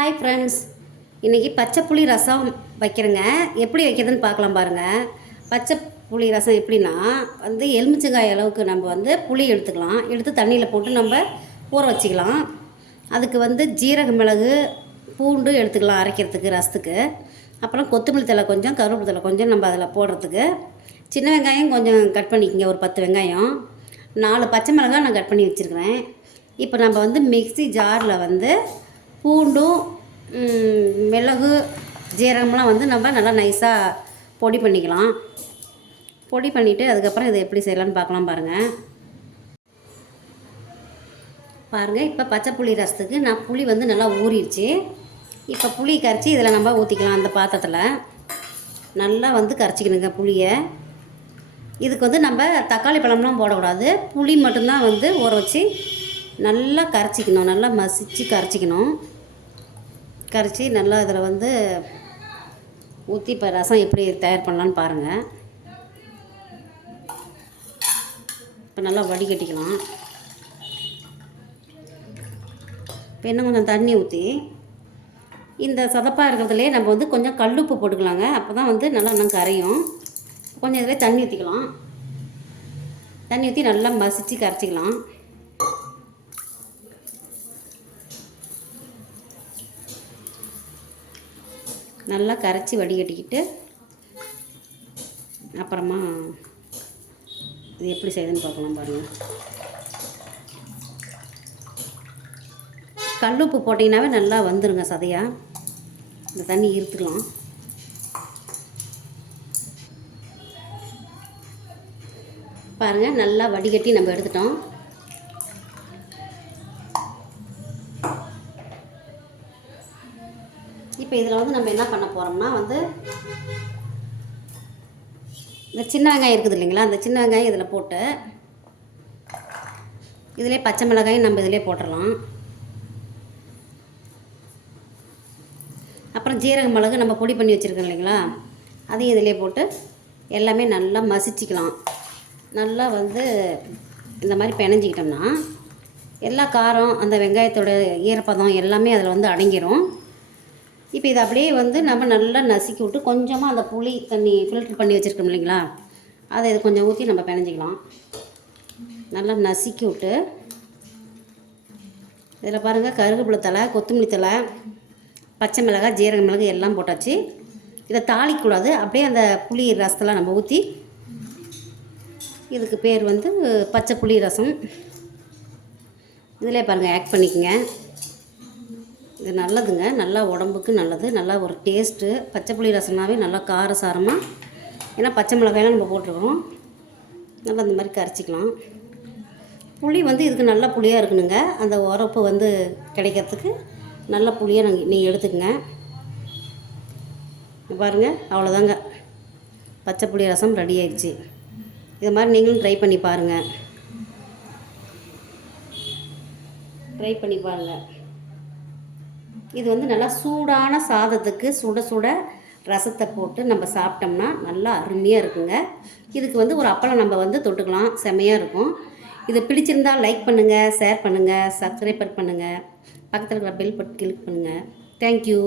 Hi friends இன்றைக்கி பச்சை புளி ரசம் வைக்கிறேங்க. எப்படி வைக்கிறதுன்னு பார்க்கலாம் பாருங்கள் பச்சை புளி ரசம் எப்படின்னா வந்து எலுமிச்சங்காய் அளவுக்கு நம்ம வந்து புளி எடுத்துக்கலாம். எடுத்து தண்ணியில் போட்டு நம்ம ஊற வச்சுக்கலாம். அதுக்கு வந்து ஜீரக மிளகு பூண்டு எடுத்துக்கலாம் அரைக்கிறதுக்கு ரசத்துக்கு. அப்புறம் கொத்தமல்லி தழை கொஞ்சம் கருவேப்பிலை தலை கொஞ்சம் நம்ம அதில் போடுறதுக்கு. சின்ன வெங்காயம் கொஞ்சம் கட் பண்ணிக்கோங்க ஒரு பத்து வெங்காயம். நாலு பச்சை மிளகாய் நான் கட் பண்ணி வச்சுருக்கிறேன். இப்போ நம்ம வந்து மிக்ஸி ஜாரில் வந்து பூண்டும் மிளகு ஜீரகம்லாம் வந்து நம்ம நல்லா நைஸாக பொடி பண்ணிக்கலாம். பொடி பண்ணிவிட்டு அதுக்கப்புறம் இதை எப்படி செய்யலாம்னு பார்க்கலாம் பாருங்கள் பாருங்கள் இப்போ பச்சை புளி ரசத்துக்கு நான் புளி வந்து நல்லா ஊறிடுச்சு. இப்போ புளி கரைச்சி இதில் நம்ம ஊற்றிக்கலாம் அந்த பாத்திரத்தில். நல்லா வந்து கரைச்சிக்கணுங்க புளியை. இதுக்கு வந்து நம்ம தக்காளி பழம்லாம் போடக்கூடாது. புளி மட்டும்தான் வந்து ஊற வச்சு நல்லா கரைச்சிக்கணும் நல்லா மசித்து கரைச்சிக்கணும். கரைச்சி நல்லா இதில் வந்து ஊற்றி இப்போ ரசம் எப்படி தயார் பண்ணலான்னு பாருங்கள் இப்போ நல்லா வடிகட்டிக்கலாம். இப்போ இன்னும் கொஞ்சம் தண்ணி ஊற்றி இந்த சதப்பாக இருக்கிறதுலே நம்ம வந்து கொஞ்சம் கல்லுப்பு போட்டுக்கலாங்க. அப்போ தான் வந்து நல்லா இன்னும் கரையும். கொஞ்சம் இதில் தண்ணி ஊற்றிக்கலாம் தண்ணி ஊற்றி நல்லா மசிச்சு கரைச்சிக்கலாம். நல்லா கரைச்சி வடிகட்டிக்கிட்டு அப்புறமா இது எப்படி செய்யுதுன்னு பார்க்கலாம் பாருங்கள் கல் உப்பு போட்டிங்கனாவே நல்லா வந்துடுங்க சதையாக இந்த தண்ணி இருத்துக்கலாம். பாருங்கள் நல்லா வடிகட்டி நம்ம எடுத்துட்டோம். இப்போ இதில் வந்து நம்ம என்ன பண்ண போகிறோம்னா வந்து இந்த சின்ன வெங்காயம் இருக்குது இல்லைங்களா அந்த சின்ன வெங்காயம் இதில் போட்டு இதிலே பச்சை மிளகாயும் நம்ம இதிலே போட்டுடலாம் அப்புறம் ஜீரக மிளகு நம்ம பொடி பண்ணி வச்சுருக்கோம் இல்லைங்களா அதையும் இதிலே போட்டு எல்லாமே நல்லா மசிச்சிக்கலாம். நல்லா வந்து இந்த மாதிரி பிணைஞ்சிக்கிட்டோம்னா எல்லா காரம் அந்த வெங்காயத்தோட ஈரப்பதம் எல்லாமே அதில் வந்து அடங்கிரும். இப்போ இதை அப்படியே வந்து நம்ம நல்லா நசுக்கி விட்டு கொஞ்சமாக அந்த புளி தண்ணி ஃபில்ட்ரு பண்ணி வச்சுருக்கோம் இல்லைங்களா? அதை இது கொஞ்சம் ஊற்றி நம்ம பிணைஞ்சிக்கலாம். நல்லா நசுக்கி விட்டு இதில் பாருங்கள் கருவேப்பிலை தலை கொத்தமல்லி தலை பச்சை மிளகாய் ஜீரக மிளகு எல்லாம் போட்டாச்சு. இதை தாளிக்கக்கூடாது. அப்படியே அந்த புளி ரசத்தெல்லாம் நம்ம ஊற்றி இதுக்கு பேர் வந்து பச்சை புளி ரசம். இதிலே பாருங்கள் ஆட் பண்ணிக்கங்க. இது நல்லதுங்க. நல்லா உடம்புக்கு நல்லது. நல்லா ஒரு டேஸ்ட்டு பச்சை புளி ரசம்னாவே நல்லா காரசாரமாக ஏன்னா பச்சை மிளகாயெல்லாம் நம்ம போட்டிருக்கிறோம். நல்லா இந்த மாதிரி கரைச்சிக்கலாம். புளி வந்து இதுக்கு நல்ல புளியாக இருக்கணுங்க. அந்த உரப்பு வந்து கிடைக்கிறதுக்கு நல்ல புளியாக நாங்கள் நீங்கள் எடுத்துக்கங்க. பாருங்கள் பாருங்க. அவ்வளோதாங்க பச்சை புளி ரசம் ரெடி ஆயிடுச்சு. இது மாதிரி நீங்களும் ட்ரை பண்ணி பாருங்கள் ட்ரை பண்ணி பாருங்கள் இது வந்து நல்லா சூடான சாதத்துக்கு சுட சுட ரசத்தை போட்டு நம்ம சாப்பிட்டோம்னா நல்லா அருமையாக இருக்குங்க. இதுக்கு வந்து ஒரு அப்பளம் நம்ம வந்து தொட்டுக்கலாம். செமையாக இருக்கும். இது பிடிச்சிருந்தா லைக் பண்ணுங்கள் ஷேர் பண்ணுங்கள் சப்ஸ்கிரைபர் பண்ணுங்கள் பக்கத்தில் இருக்கிற பெல் பட்டு கிளிக் பண்ணுங்கள் தேங்க்யூ